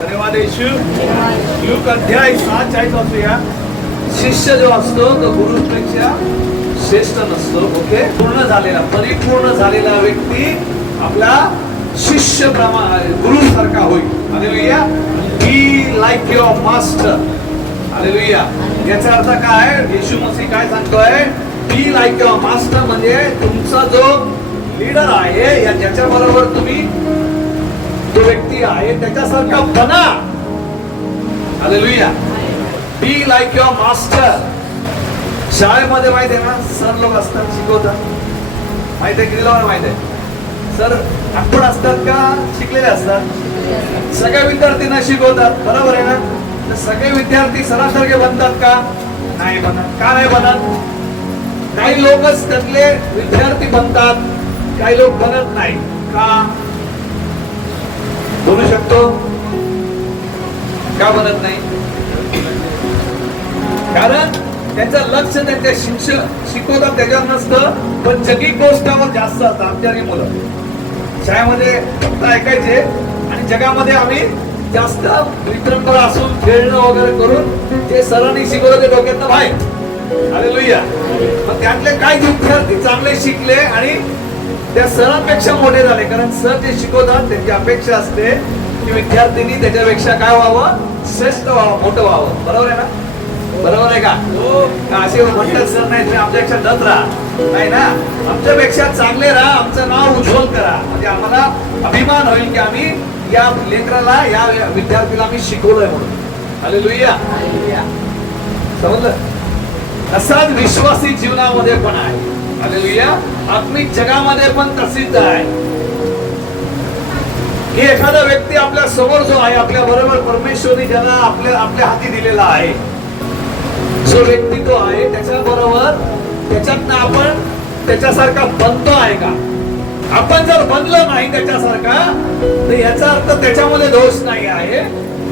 धन्यवाद येशू. लूक अध्याय 7 वाचूया. शिष्य जो असतो तो गुरुपेक्षा श्रेष्ठ नसतो. ओके, पूर्ण झालेला परिपूर्ण झालेला व्यक्ती आपला शिष्य गुरु सारखा होईल. Hallelujah. Be like your master. Hallelujah. याचा अर्थ काय? येशू मसीह काय सांगतोय? बी लाईक युअर मास्टर म्हणजे तुमचा जो लीडर आहे या ज्याच्या बरोबर तुम्ही जो व्यक्ती आहे त्याच्यासारखा बना. Hallelujah. Be like your master. शाळेमध्ये माहिती आहे ना, सर लोक असतात शिकवतात. माहिती आहे किती लोकांना माहिती आहे? सर आपण असतात का शिकलेले असतात? सगळ्या विद्यार्थ्यांना शिकवतात, बरोबर आहे ना? तर सगळे विद्यार्थी सरासारखे बनतात का? नाही बनत. का नाही बनत? काही लोकच त्यातले विद्यार्थी बनतात, काही लोक बनत नाही. का बोलू शकतो? का बनत नाही? कारण त्यांचं लक्ष त्यांच्या शिकवतात त्याच्यावर नसतं, पण जगी गोष्टावर जास्त असतं. आमच्या मुलं शाळेमध्ये फक्त ऐकायचे आणि जगामध्ये आम्ही जास्त मित्रांवर असून खेळणं वगैरे करून जे सरांनी शिकवलं ते डोक्यातनं बाहेर. हालेलुया. मग त्यातले काही विद्यार्थी चांगले शिकले आणि त्या सरांपेक्षा मोठे झाले, कारण सर जे शिकवतात त्यांची अपेक्षा असते की विद्यार्थ्यांनी त्याच्यापेक्षा काय व्हावं? श्रेष्ठ व्हावं, मोठं व्हावं. बरोबर आहे ना? बरोबर आहे का? असे म्हणतात सर नाही तुम्ही आमच्यापेक्षा दत राहा. नाही ना, आमच्यापेक्षा चांगले राहा, आमचं नाव उज्ज्वल करा. म्हणजे आम्हाला अभिमान होईल की आम्ही या लेकराला या विद्यार्थीला आम्ही शिकवलंय म्हणून. हालेलुया. समजलं? असाच विश्वासी जीवनामध्ये पण आहे. हालेलुया. आत्मिक जगामध्ये पण तशीच आहे की एखादा व्यक्ती आपल्या समोर जो आहे, आपल्या बरोबर परमेश्वरी ज्याला आपल्या हाती दिलेला आहे, जो व्यक्ती तो आहे त्याच्या बरोबर त्याच्यातनं आपण त्याच्यासारखा बनतो आहे का? आपण जर बनलो नाही त्याच्यासारखा तर याचा अर्थ त्याच्यामध्ये दोष नाही आहे.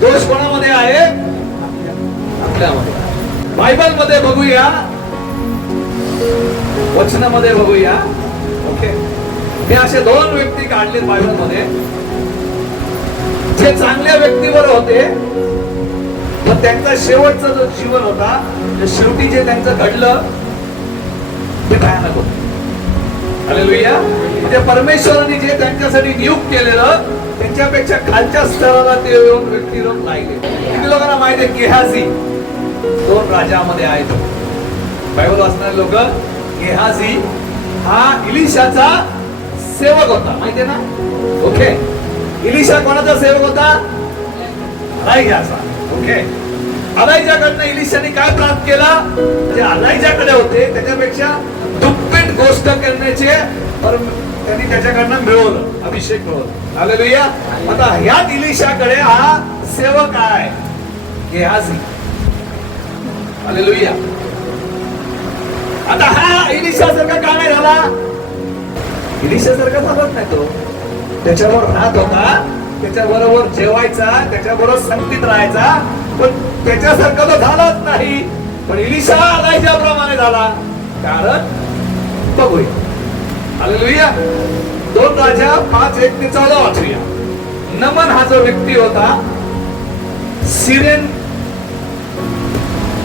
दोष कोणामध्ये आहे? आपल्यामध्ये. बायबल मध्ये बघूया, वचनामध्ये बघूया. ओके, हे असे 2 व्यक्ती काढले बायबल मध्ये जे चांगल्या व्यक्तीवर होते, पण त्यांचा शेवटचा जो जीवन होता, शेवटी जे त्यांचं घडलं ते भयानक होतं. हालेलुया. म्हणजे परमेश्वराने जे त्यांच्यासाठी नियुक्त केलेलं त्यांच्यापेक्षा खालच्या स्तराला ते येऊन व्यक्ती रोग लागले. किती लोकांना माहिती आहे गेहाजी 2 राजामध्ये आहेत बायबल वाचणारे लोक? गेहाजी हा इलिशाचा सेवक होता, माहिती आहे ना? ओके, इलिशा कोणाचा सेवक होता? अलायजाचा. ओके, अलायजाकडनं इलिशाने काय प्राप्त केला? जे अलायजाकडे होते त्याच्यापेक्षा दुप्पट गोष्ट करण्याचे त्यांनी त्याच्याकडनं मिळवलं, अभिषेक मिळवला. हालेलुया. आता ह्याच इलिशाकडे हा सेवक आहे गेहाजी. हालेलुया. आता हा इलिशा सारखा का नाही झाला? इलिशा सारखा झालाच नाही तो. त्याच्यावर राहत होता, त्याच्याबरोबर जेवायचा, त्याच्याबरोबर संगतीत राहायचा, पण त्याच्यासारखा तो झालाच नाही. पण इलिशा अलायजाप्रमाणे झाला. कारण बघूया. हालेलुया. 2 राजा 5:1-14 वाचूया. नमन हा जो व्यक्ती होता, सिरियन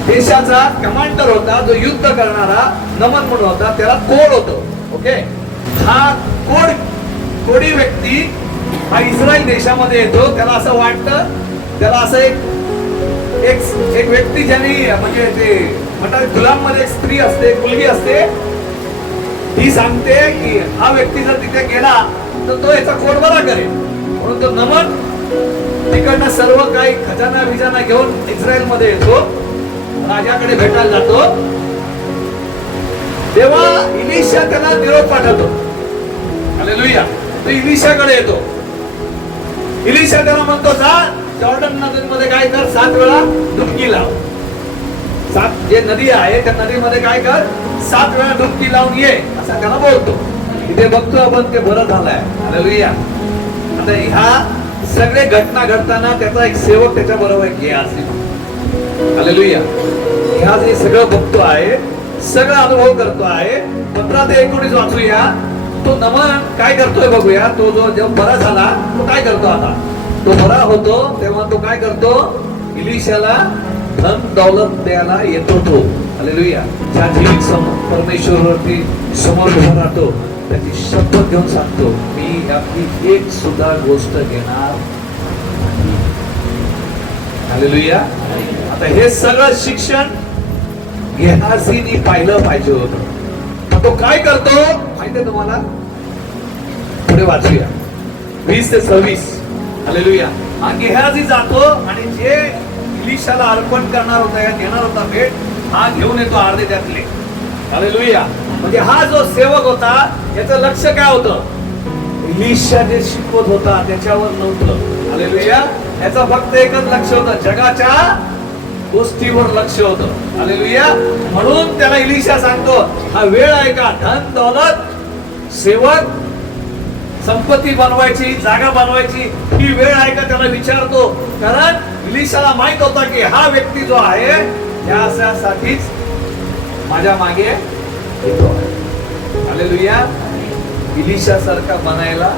देशाचा कमांडर होता, जो युद्ध करणारा नमन म्हणून होता. त्याला कोड होतो. ओके, हा कोडी व्यक्ती हा इस्रायल देशामध्ये येतो. त्याला असं वाटतं, त्याला असं एक व्यक्ती ज्यांनी म्हणजे ते म्हणतात गुलाम मध्ये एक स्त्री असते, एक मुलगी असते, ही सांगते की हा व्यक्ती जर तिथे गेला तर तो याचा कोड बरा करेल. म्हणून तो नमन तिकडनं सर्व काही खजाना बिजाना घेऊन इस्रायल मध्ये येतो, राजाकडे भेटायला जातो. तेव्हा इलिशा त्याला निरोप पाठवतो. हालेलुया. तो इलिशाकडे येतो. इलिशा त्याला म्हणतो, जा जॉर्डन नदीमध्ये काय कर, 7 वेळा डुबकी लाव. 7 जे नदी आहे त्या नदीमध्ये काय कर, 7 वेळा डुबकी लावून ये, असा त्याला बोलतो. इथे बघतो आपण ते बरं झालंय. हालेलुया. आता ह्या सगळे घटना घडताना त्याचा एक सेवक त्याच्या बरोबर गेहाजी. हालेलुया. गेहाजी सगळं बघतो आहे, सगळं अनुभव करतो आहे. 15-19 वाचूया. तो नमन काय करतोय बघूया. तो जो जेव्हा बरा झाला तो काय करतो आता? तो बरा होतो तेव्हा तो काय करतो, इलिशाला धन दौलत द्यायला येतो तो. हालेलुया. ज्या जीवित परमेश्वरवरती समोर उभा राहतो त्याची शपथ घेऊन सांगतो, मी आपली एक सुद्धा गोष्ट घेणार नाही. हालेलुया. आता हे सगळं शिक्षण गेहाजीने पाहिलं पाहिजे होतं. तो काय करतो माहितीये तुम्हाला, पुढे वाचूया 20 ते 26. हालेलुया. हा गेहाजी जातो आणि जे इलिशाला अर्पण करणार होता, घेणार होता भेट, हा घेऊन येतो अर्धे त्यातले. हालेलुया. म्हणजे हा जो सेवक होता याचं लक्ष काय होतं, इलिशा जे शिकवत होता त्याच्यावर नव्हतं. हालेलुया. याचं फक्त एकच लक्ष होतं, जगाच्या गोष्टीवर लक्ष होतं. हालेलुया. म्हणून त्याला इलिशा सांगतो, हा वेळ आहे का धन दौलत सेवक संपत्ती बनवायची, जागा बनवायची, ही वेळ आहे का त्याला विचारतो. कारण इलिशाला माहित होता की हा व्यक्ती जो आहे त्यासाठीच माझ्या मागे येतो आहे. हालेलुया. इलिशा सारखा बनायला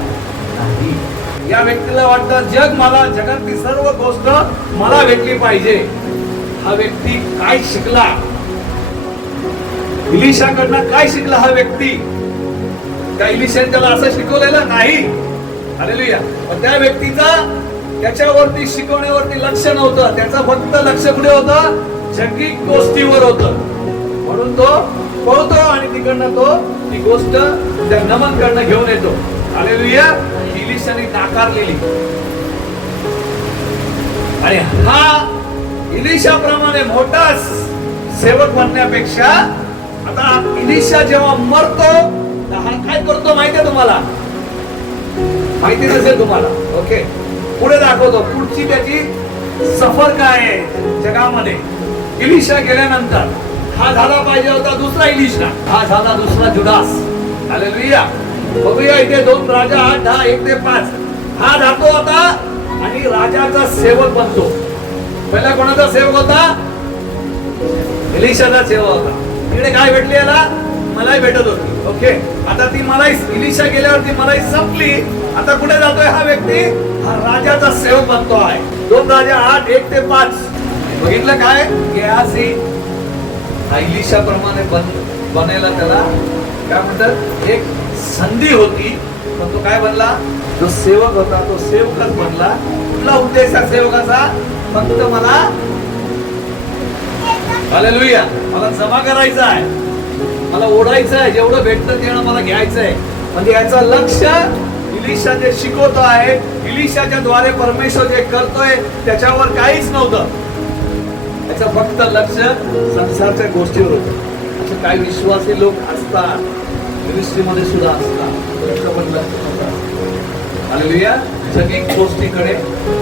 नाही. या व्यक्तीला वाटतं जग मला, जगातली सर्व गोष्ट मला भेटली पाहिजे. हा व्यक्ती काय शिकला, इलिशाकडनं काय शिकला हा व्यक्ती, त्या इलिशाने त्याला असं शिकवलेलं नाही. हालेलुया. पण त्या व्यक्तीचा त्याच्यावरती शिकवण्यावरती लक्ष नव्हतं, त्याचं फक्त लक्ष कुठे होतं, जगिक गोष्टीवर होतं. म्हणून तो पळतो आणि तिकडनं तो ती गोष्ट त्या नमनकडनं घेऊन येतो. हालेलुया. इलिशाने नाकारलेली. आणि हा इलिशाप्रमाणे मोठा सेवक बनण्यापेक्षा आता इलिशा जेव्हा मरतो हा काय करतो माहितीये तुम्हाला, माहिती नसेल तुम्हाला, ओके, पुढे दाखवतो पुढची त्याची सफर काय आहे जगामध्ये. इलिशा गेल्यानंतर हा झाला पाहिजे होता दुसरा इलिशा, हा झाला दुसरा जुडास. हालेलुया. बघूया इथे 2 राजा 8:10 1 ते 5. हा जातो आता आणि राजाचा सेवक बनतो. पहिला कोणाचा सेवक होता, इलिशाचा सेवक होता. तिकडे काय भेटली याला, मलाई भेटत होती. ओके. आता ती मलाई इलिशा गेल्यावरती मलाई संपली. आता कुठे जातोय हा व्यक्ती, हा राजाचा सेवक बनतो आहे. 2 राजा 8 1 ते 5. बघितलं काय, गेहाजी हा इलिशा प्रमाणे बनायला त्याला काय म्हणतात, एक संधी होती. पण तो काय बनला, जो सेवक होता तो सेवकच बनला. कुठला उद्देश आहे सेवकाचा, फक्त मला, हालेलुया, मला जमा करायचं आहे, मला ओढायचं आहे, जेवढं भेटतं तेवढं मला घ्यायचं आहे. म्हणजे याचं लक्ष इलिशा जे शिकवतो आहे, इलिशाच्या द्वारे परमेश्वर जे करतोय त्याच्यावर काहीच नव्हतं. त्याचं फक्त लक्ष संसारच्या गोष्टीवर होतं. असे काही विश्वासी लोक असतात, मिनिस्ट्रीमध्ये सुद्धा असतात, पण लक्ष नव्हतं. हालेलुया. जगिक गोष्टीकडे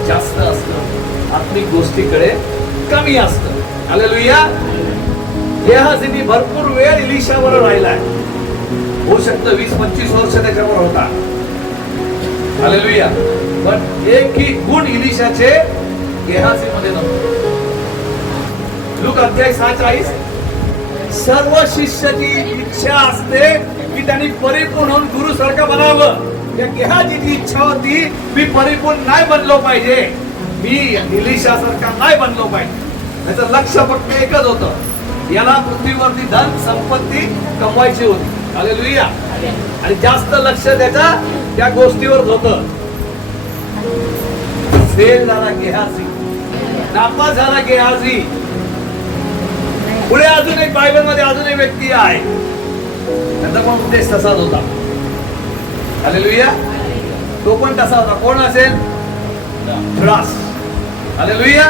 जास्त असतं, आत्मिक गोष्टीकडे कमी असतं. हालेलुया. गेहाजीने भरपूर वेळ इलिशावर राहिलाय. होऊ शकतं 20-25 वर्ष त्याच्यावर होता. हालेलुया. पण एकही गुण इलिशाचे गेहाजीमध्ये नव्हते. लूक अध्याय 6:40. सर्व शिष्याची इच्छा असते की त्यांनी परिपूर्ण होऊन गुरु सारखं बनावं. या गेहाजीची इच्छा होती, मी परिपूर्ण नाही बनलो पाहिजे, मी इलिशा सारखा नाही बनलो पाहिजे. त्याचं लक्ष फक्त एकच होतं, याला पृथ्वीवरती धन संपत्ती कमवायची होती. हालेलुया. आणि जास्त लक्ष त्याच्या त्या गोष्टीवर होतं. फेल झाला गेहाजी, नापास झाला गेहाजी. पुढे अजून एक बायबल मध्ये अजून एक व्यक्ती आहे, त्याचा पण उद्देश तसाच होता. हालेलुया. तो पण तसा होता. कोण असेल, जुडास. हालेलुया.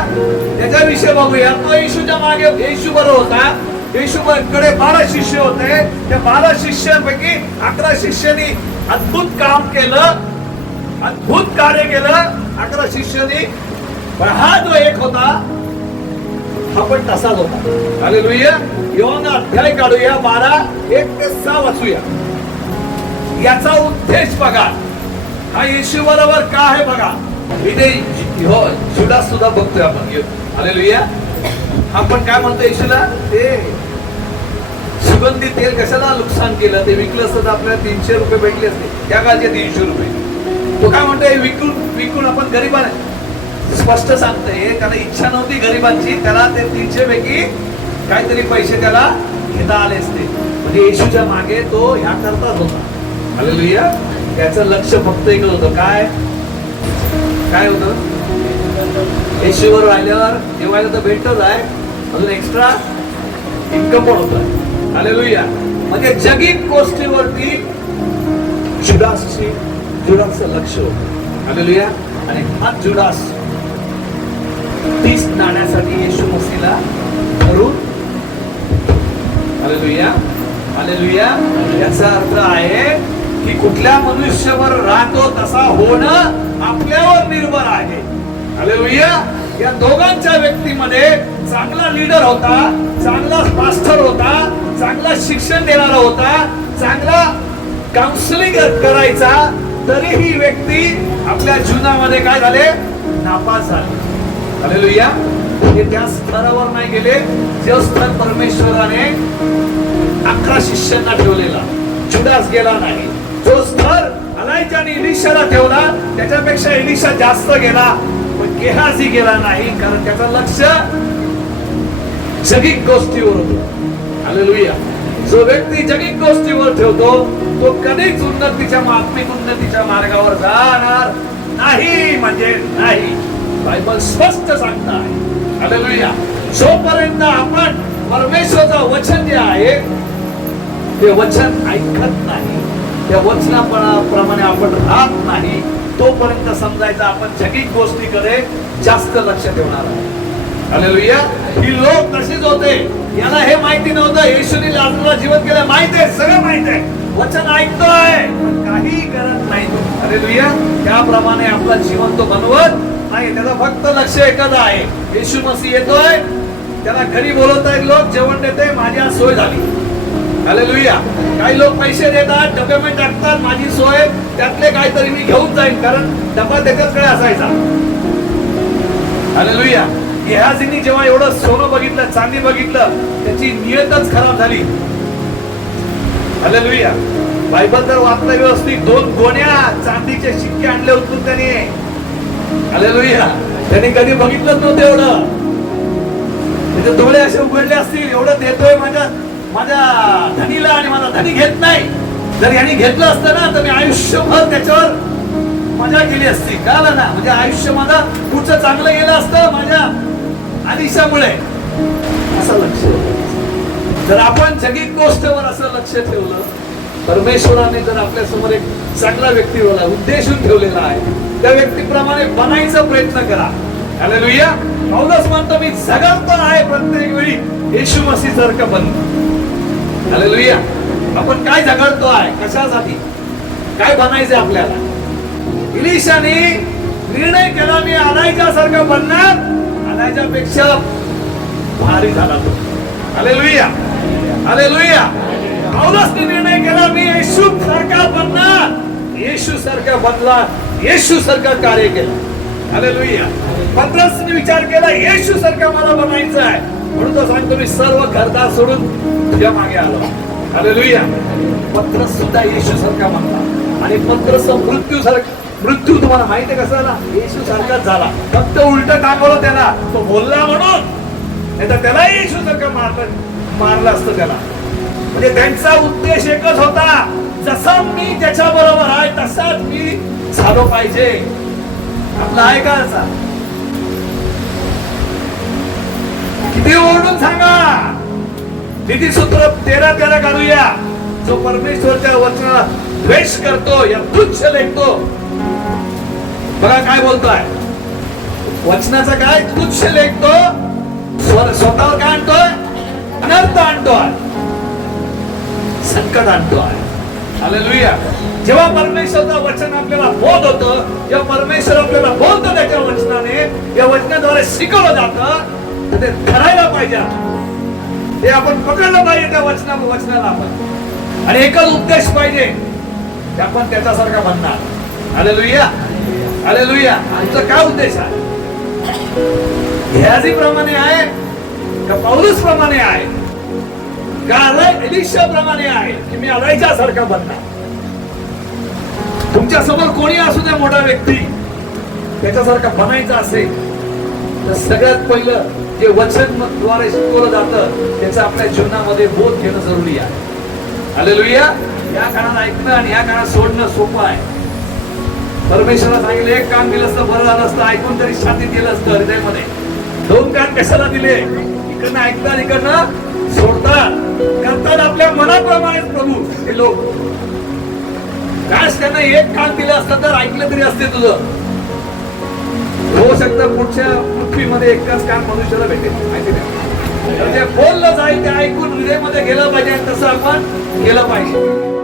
त्याच्याविषयी बघूया. तो येशूच्या मागे, येशू बरोबर होता. येशूकडे 12 शिष्य होते. त्या 12 शिष्यांपैकी 11 शिष्यांनी अद्भुत काम केलं, अद्भुत कार्य केलं 11 शिष्यांनी. पण हा जो एक होता हा पण तसाच होता. हालेलुया. योहान अध्याय काढूया 12 1 ते 6 वाचूया. याचा उद्देश बघा, हा येशू बरोबर का आहे बघा. इथे जुडास सुद्धा बघतोय आपण. हालेलुया. आपण काय म्हणतो येशूला, ते सुगंधी तेल कशाला नुकसान केलं, ते विकलं असतं तर आपल्याला 300 रुपये भेटले असते. त्या काळचे 300 रुपये. तो काय म्हणतोय, विकून विकून आपण गरीबांना, स्पष्ट सांगतोय त्याला इच्छा नव्हती गरीबांची, त्याला ते 300 पैकी काहीतरी पैसे त्याला घेता आले असते. म्हणजे येशूच्या मागे तो ह्या करताच होता. हालेलुया. त्याचं लक्ष फक्त इकडे होतं. काय काय होतं, येशूवर राहिल्यावर जेवायला तर भेटतच आहे, अजून एक्स्ट्रा इन्कम पण होत. हालेलुया. म्हणजे जगिक गोष्टीवरती जुडासचं लक्ष होतं. हालेलुया. आणि हा जुडास 30 नाण्यासाठी येशू मसीला धरून, हालेलुया हालेलुया, याचा अर्थ आहे की कुठल्या मनुष्यावर राहतो तसा होणं आपल्यावर निर्भर आहे. हालेलुया. या दोघांच्या व्यक्तीमध्ये चांगला लीडर होता, चांगला पास्टर होता, चांगला शिक्षण देणारा होता, चांगला काउन्सिलिंग करायचा, तरीही व्यक्ती आपल्या जीवनामध्ये काय झाले, नापास झाले. हालेलुया. हे त्या स्तरावर नाही गेले जे स्तर परमेश्वराने 11 शिष्यांना ठेवलेला. जुडास गेला नाही. जो स्तर एलिजाने एलिशाला ठेवला त्याच्यापेक्षा एलिशा जास्त गेला, पण गेहाजी गेला नाही, कारण त्याचं लक्ष जगिक गोष्टीवर होतं. हालेलुया. जो व्यक्ती जगिक गोष्टीवर ठेवतो तो कधीच आत्मिक उन्नतीच्या मार्गावर जाणार नाही, म्हणजे नाही. बायबल स्पष्ट सांगत आहे. हालेलुया. जोपर्यंत आपण परमेश्वराचं वचन जे आहे ते वचन ऐकत नाही, त्या वचनाप्रमाणे आपण राहत नाही, तोपर्यंत समजायचं आपण जगिक गोष्टीकडे जास्त लक्ष ठेवणार आहे. हालेलुया. ही लोक तशीच होते. याला हे माहिती नव्हतं येशूने लाजरूला जीवन केलं, माहित आहे, सगळं माहित आहे, वचन ऐकतोय पण काही करत नाही. हालेलुया. त्याप्रमाणे आपलं जीवन तो बनवत नाही. त्याला फक्त लक्ष एकच आहे, येशू मसीह येतोय, त्याला घरी बोलवत आहेत लोक, जेवण देते, माझी सोय झाली. हालेलुया. काही लोक पैसे देतात, डॉक्युमेंट टाकतात, माझी सोय, त्यातले काहीतरी मी घेऊन जाईन, कारण डबा त्याच्याकडे असायचा. हालेलुया. गेहाजींनी जेव्हा एवढं सोनं बघितलं, चांदी बघितलं, त्याची नियतच खराब झाली. हालेलुया. बायबल तर वाचलं व्यवस्थित, 2 गोण्या चांदीचे शिक्के आणले उचलून त्याने. हालेलुया. त्यांनी कधी बघितलंच नव्हतं एवढं. त्याचे डोळे असे उघडले असतील, एवढं देतोय माझ्या धनीला आणि माझा धनी घेत नाही. जर यांनी घेतलं असतं ना तर मी आयुष्यभर त्याच्यावर मजा केली असती. कळलं ना, म्हणजे आयुष्य माझा पुढचं चांगलं गेलं असतं माझ्या आदिशामुळे. असं लक्ष, जर आपण जगिक गोष्टीवर असं लक्ष ठेवलं, परमेश्वराने जर आपल्या समोर एक चांगला व्यक्ती उद्देशून ठेवलेला आहे, त्या व्यक्तीप्रमाणे बनायचा प्रयत्न करा. हालेलुया. पौलुस म्हणतो मी झगडतो आहे प्रत्येक वेळी येशू मसीह सारखं बनणं. हालेलुया. आपण काय झगडतो आहे, कशासाठी, काय बनायचं आपल्याला. एलिशाने निर्णय केला मी एलिजा सारखं बनणार, एलिजापेक्षा भारी झाला तो. Hallelujah hallelujah. पौलुसने निर्णय केला मी येशू सारखा बनणार, येशू सारखा बनला, येशू सारखं कार्य केलं. हालेलुया. पत्रसने विचार केला येशू सारखा मला बनायचं आहे, म्हणून तो सांगतो मी सर्व घरदार सोडून तुझ्या मागे आलो. हालेलुया. पत्रस सुद्धा येशू सारखा बनला, आणि पत्रस मृत्यू तुम्हाला माहिती आहे कसा झाला, येशू सारखाच झाला, फक्त उलट टाकवलं त्याला, तो बोलला म्हणून, नाही तर त्याला येशू सारखं मारलं असतं त्याला. म्हणजे त्यांचा उद्देश एकच होता, जसा मी त्याच्या बरोबर आहे तसाच मी झालो पाहिजे. आपला आहे का असा? किती ओरडून सांगा. नीतिसूत्र 13 काढूया. जो परमेश्वरच्या वचनाला द्वेष करतो या तुच्छ लेखतो, बघा काय बोलतोय, वचनाचा काय तुच्छ लेखतो, स्वतःवर काय आणतोय, अनर्थ आणतोय, संकट आणतोय. हालेलुया. जेव्हा परमेश्वरचं वचन आपल्याला बोध होतं, जेव्हा परमेश्वर आपल्याला बोलतो त्याच्या वचनाने, या वचनाद्वारे शिकवलं जातं, तर ते धरायला पाहिजे, ते आपण पकडलं पाहिजे त्या वचनाला आपण. आणि एकच उद्देश पाहिजे, ते आपण त्याच्यासारखा बनणार. Hallelujah hallelujah. आमचा काय उद्देश आहे? गेहाजी प्रमाणे आहे का पौलुस प्रमाणे आहे का एलिशा प्रमाणे आहे की मी एलिजा सारखा बनणार? तुमच्या समोर कोणी असू द्या मोठा व्यक्ती, त्याच्यासारखा बनायचं असेल तर सगळ्यात पहिलं जे वचन द्वारे शिकवलं जातं त्याचं आपल्या जीवनामध्ये बोध घेणं जरुरी आहे. हालेलुया. या काळात ऐकणं आणि या काळात सोडणं सोपं आहे. परमेश्वराला सांगितलं एक कान दिलं असतं बरं झालं असतं, ऐकून तरी छातीत दिलं असतं हृदयामध्ये. दोन कान कशाला दिले? इकडनं ऐकतात इकडनं सोडतात, करतात आपल्या मनाप्रमाणे प्रभू हे लोक. काय त्यांना एक कान दिलं असतं तर ऐकलं तरी असते तुझं. होऊ शकतं पुढच्या पृथ्वीमध्ये एकच कान मनुष्याला भेटेल, माहिती नाही. जे बोललं जाईल ते ऐकून हृदयामध्ये गेलं पाहिजे, तसं आपण केलं पाहिजे.